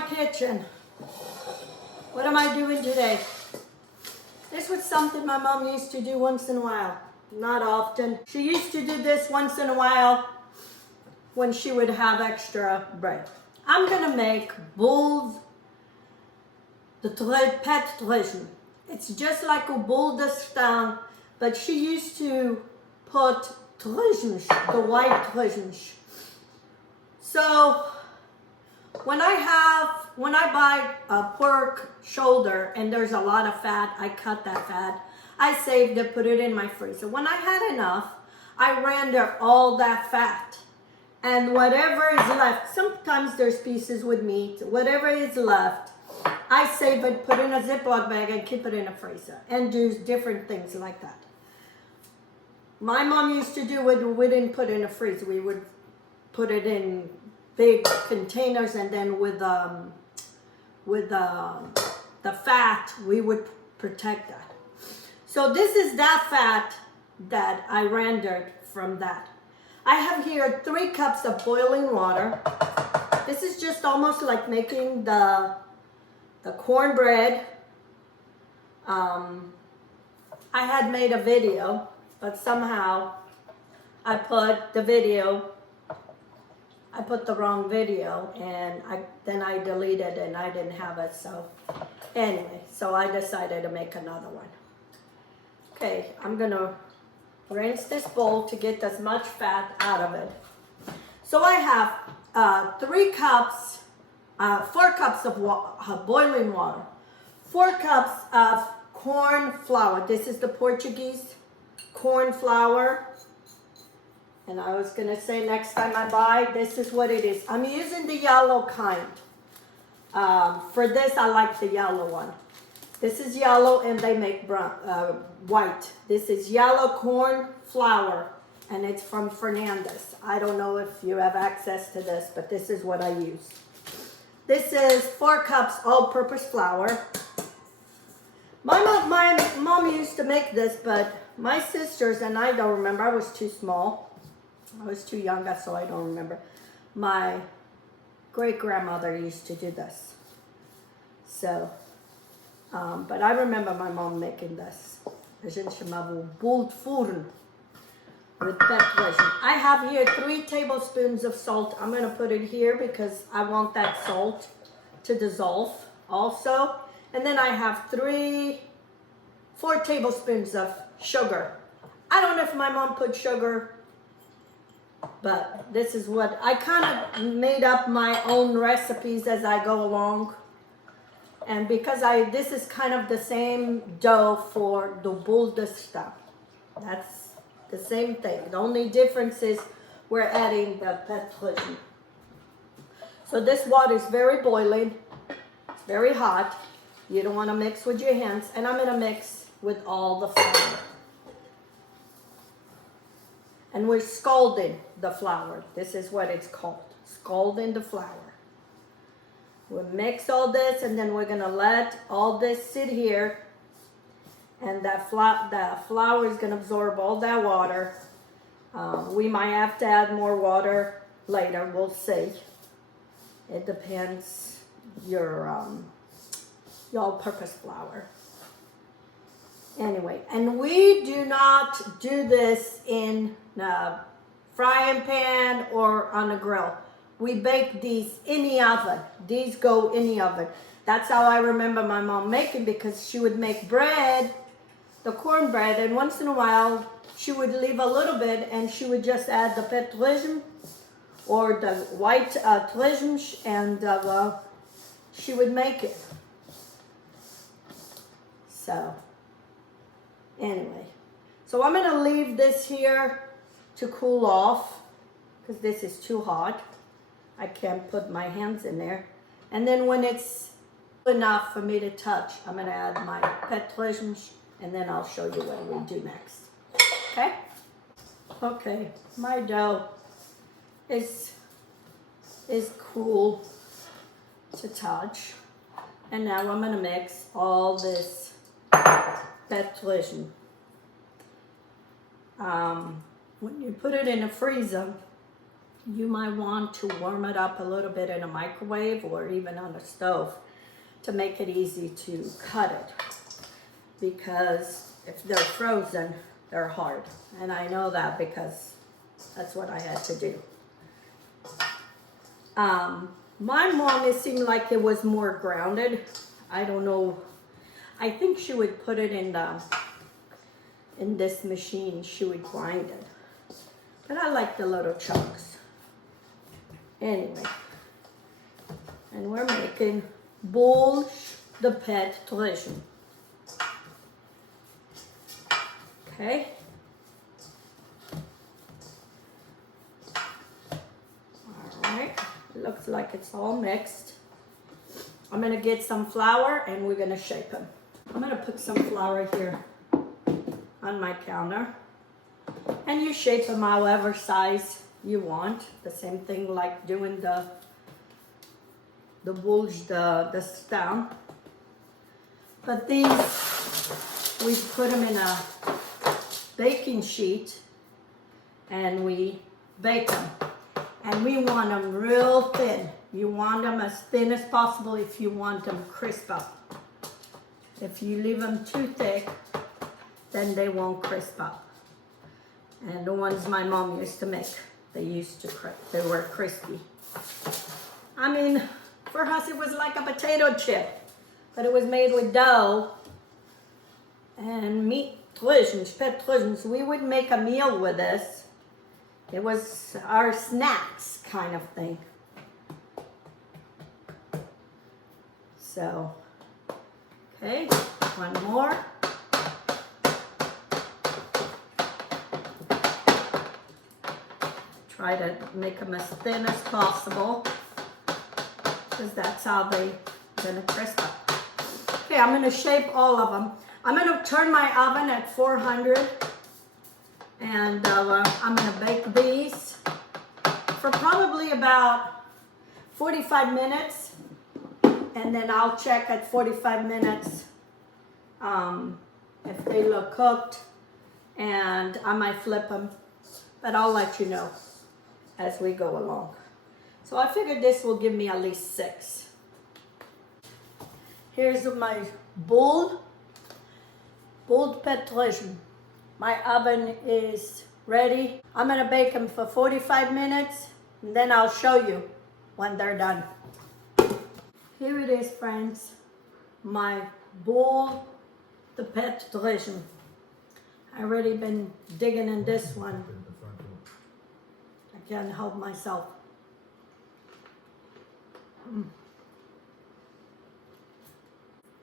my kitchen. What am I doing today? This was something my mom used to do once in a while. Not often. She used to do this once in a while when she would have extra bread. I'm gonna make bowl the pet torresmo. It's just like a bowl de staan, but she used to put torresmos, the white torresmos. So when I buy a pork shoulder and there's a lot of fat, I cut that fat. I saved it, put it in my freezer. When I had enough, I render all that fat. And whatever is left, sometimes there's pieces with meat, whatever is left, I save it, put it in a Ziploc bag and keep it in a freezer and do different things like that. My mom used to do it, we didn't put it in a freezer. We would put it in big containers, and then with the fat, we would protect that. So this is that fat that I rendered from that. I have here 3 cups of boiling water. This is just almost like making the cornbread. I had made a video, but somehow I put the wrong video, and then I deleted and I didn't have it. So anyway, so I decided to make another one. Okay, I'm gonna rinse this bowl to get as much fat out of it. So I have 4 cups of boiling water, 4 cups of corn flour. This is the Portuguese corn flour. And I was gonna say next time I buy, this is what it is. I'm using the yellow kind. For this, I like the yellow one. This is yellow and they make brown, white. This is yellow corn flour and it's from Fernandez. I don't know if you have access to this, but this is what I use. This is 4 cups all-purpose flour. My mom used to make this, but my sisters and I don't remember. I was too small. I was too young, so I don't remember. My great-grandmother used to do this. So, but I remember my mom making this. A gente chamava o bolo de forno with pet torresmo. I have here 3 tablespoons of salt. I'm going to put it here because I want that salt to dissolve also. And then I have 4 tablespoons of sugar. I don't know if my mom put sugar, but this is what I kind of made up my own recipes as I go along. And because this is kind of the same dough for the boule de staan. That's the same thing. The only difference is we're adding the pet torresmo. So this water is very boiling. It's very hot. You don't want to mix with your hands. And I'm going to mix with all the flour. And we're scalding the flour. This is what it's called. Scalding the flour. We'll mix all this, and then we're gonna let all this sit here, and that flour is gonna absorb all that water. We might have to add more water later. We'll see. It depends your all-purpose flour. Anyway, and we do not do this in a frying pan or on a grill. We bake these in the oven. These go in the oven. That's how I remember my mom making, because she would make bread, the cornbread, and once in a while she would leave a little bit and she would just add the pet torresmo or the white torresmo, and she would make it. So anyway, so I'm gonna leave this here to cool off because this is too hot. I can't put my hands in there. And then when it's enough for me to touch, I'm gonna add my pet torresmo, and then I'll show you what we do next. Okay? Okay, my dough is cool to touch. And now I'm gonna mix all this pet torresmo. When you put it in the freezer, you might want to warm it up a little bit in a microwave or even on the stove to make it easy to cut it. Because if they're frozen, they're hard. And I know that because that's what I had to do. My mom, it seemed like it was more grounded. I don't know. I think she would put it in this machine. She would grind it. But I like the little chunks. Anyway. And we're making Bolo the pet torresmo. Okay. Alright. Looks like it's all mixed. I'm gonna get some flour and we're gonna shape them. I'm gonna put some flour here on my counter. And you shape them however size you want. The same thing like doing the bulge, the stem. But these, we put them in a baking sheet and we bake them. And we want them real thin. You want them as thin as possible if you want them crisp up. If you leave them too thick, then they won't crisp up. And the ones my mom used to make, they were crispy. I mean, for us it was like a potato chip, but it was made with dough and meat torresmos, pet torresmos. We would make a meal with this. It was our snacks kind of thing. So, okay, one more. Try to make them as thin as possible because that's how they're gonna crisp up. Okay, I'm gonna shape all of them. I'm gonna turn my oven at 400 and I'm gonna bake these for probably about 45 minutes and then I'll check at 45 minutes if they look cooked and I might flip them, but I'll let you know as we go along. So I figured this will give me at least 6. Here's my Bolo pet torresmo. My oven is ready. I'm gonna bake them for 45 minutes and then I'll show you when they're done. Here it is, friends. My Bolo the pet torresmo. I already been digging in this one. I can't help myself.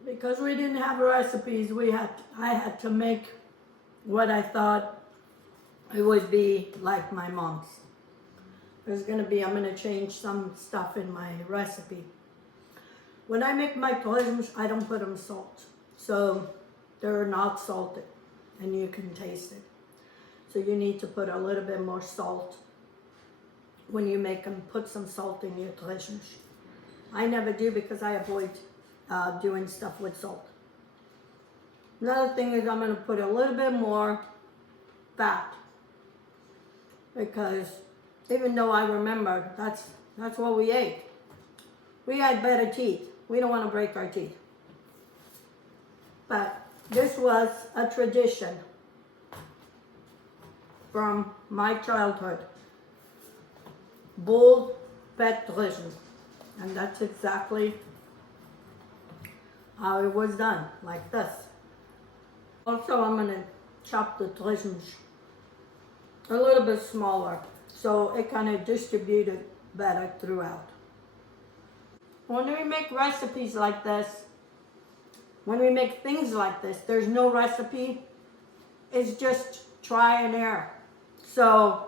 Because we didn't have recipes, I had to make what I thought it would be like my mom's. I'm gonna change some stuff in my recipe. When I make my torresmos, I don't put them salt. So they're not salted and you can taste it. So you need to put a little bit more salt. When you make them, put some salt in your torresmos. I never do because I avoid doing stuff with salt. Another thing is I'm going to put a little bit more fat because even though I remember that's what we ate. We had better teeth. We don't want to break our teeth. But this was a tradition from my childhood. Bolo pet torresmo. And that's exactly how it was done, like this. Also, I'm going to chop the torresmos a little bit smaller so it kind of distributed better throughout. When we make recipes like this, when we make things like this, there's no recipe. It's just try and error. So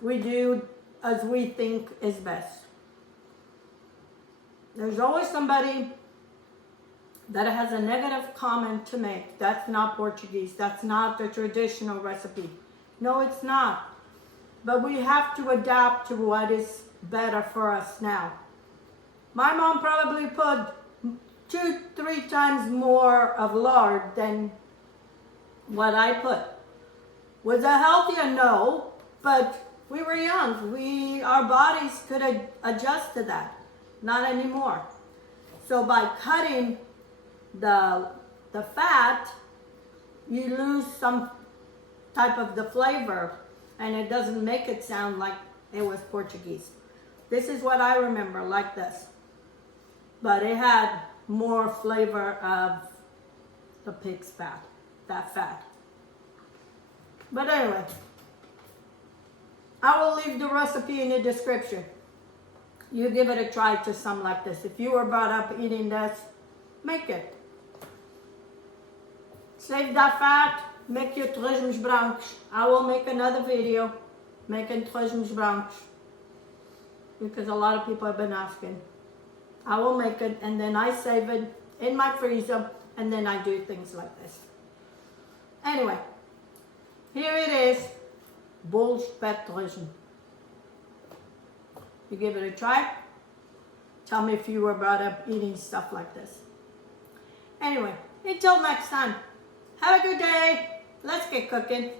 we do as we think is best. There's always somebody that has a negative comment to make. That's not Portuguese. That's not the traditional recipe. No, it's not. But we have to adapt to what is better for us now. My mom probably put 2-3 times more of lard than what I put. Was it healthier? No, but We were young. Our bodies could adjust to that. Not anymore. So by cutting the fat, you lose some type of the flavor, and it doesn't make it sound like it was Portuguese. This is what I remember, like this. But it had more flavor of the pig's fat, that fat. But anyway, I will leave the recipe in the description. You give it a try to some like this. If you were brought up eating this, make it. Save that fat, make your torresmos brancos. I will make another video making torresmos brancos because a lot of people have been asking. I will make it and then I save it in my freezer and then I do things like this. Anyway, here it is, bull's pet torresmo. You give it a try. Tell me if you were brought up eating stuff like this. Anyway, until next time, have a good day. Let's get cooking.